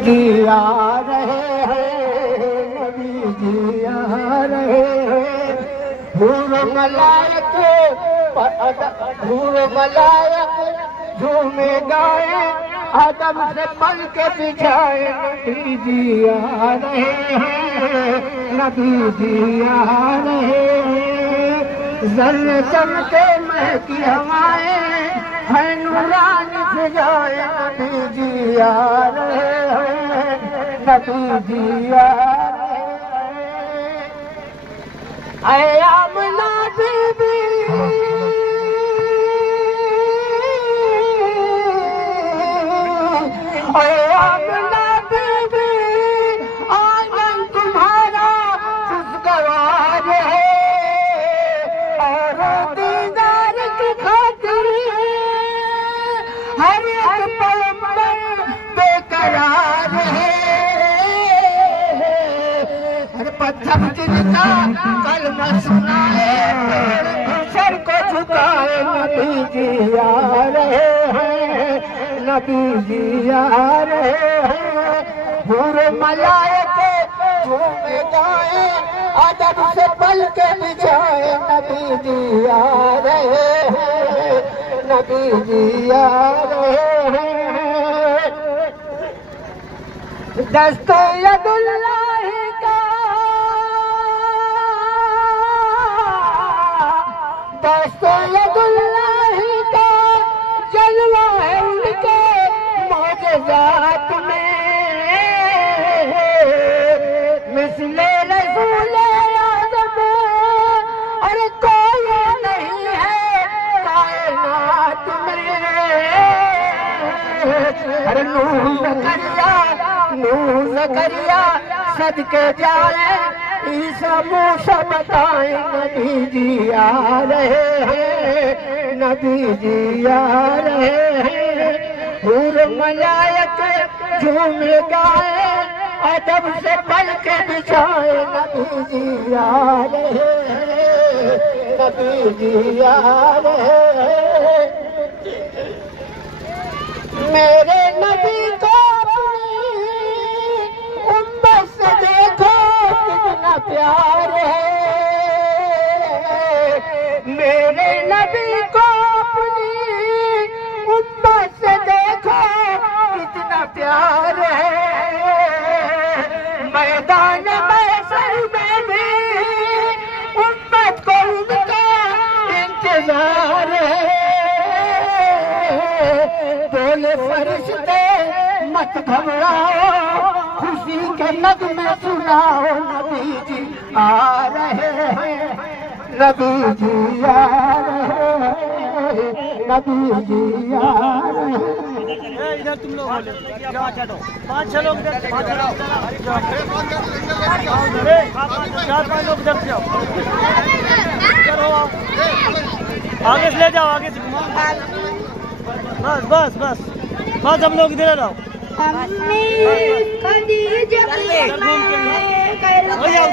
जी आ रहे हैं, नबी जी आ रहे हैं। हूर मलायक झूमे गाए, आदम से पल के बिछाए। नबी जी आ रहे हैं, नबी जी आ रहे हैं। जर्रे चमके महकी हवाएं है नूरानी फिजाएं। नबी जी आ रहे हैं, नबी जी आ रहे हैं। ऐ आमना बीबी आमना बीबी, आंगन तुम्हारा खुशगवार है और दीदार की खातिर हर एक पल पर बेकरार है। हर पत्थर जिनका कलमा सुनाए, सर को झुकाए। नबी जी आ रहे हैं, नबी जी आ रहे हैं। हूर मलायक झूमे गाए, अदब से पल के बिछाए। नबी जी आ रहे हैं, नबी जी आ रहे हैं। दस्तो यदुल्लाही का, दस्तो यदुल्लाही का जलवा है उनके मौजज़ात में। मिस्ले रसूल आज़म और कोई नहीं है कायनात में। अरे नूह ज़करिया सदके जाए, ईसा मूसा बताए। नबी जी आ रहे हैं, नबी जी आ रहे हैं। हूर मलायक झूमे गाए, अदब से पल के बिछाए। नबी जी आ रहे हैं, नबी जी आ रहे हैं। मेरे नबी को उम्मत से देखो कितना प्यार है। मेरे नबी को अपनी उम्मत से देखो कितना प्यार है। मैदान महशर में भी उम्मत को उनका इंतजार है। बोले फरिश्ते मत घबराओ, खुशी के नगमे सुनाओ। नबी जी आ रहे हैं, नबी जी आ रहे हैं, नबी जी आ रहे हैं। इधर तुम लोग बोले, चलो 5-6 लोग इधर, 5-6 लोग चार-पांच लोग इधर से आओ, आगे से ले जाओ, आगे से बस बस बस बस, हम लोग इधर आओ। हो जाओ,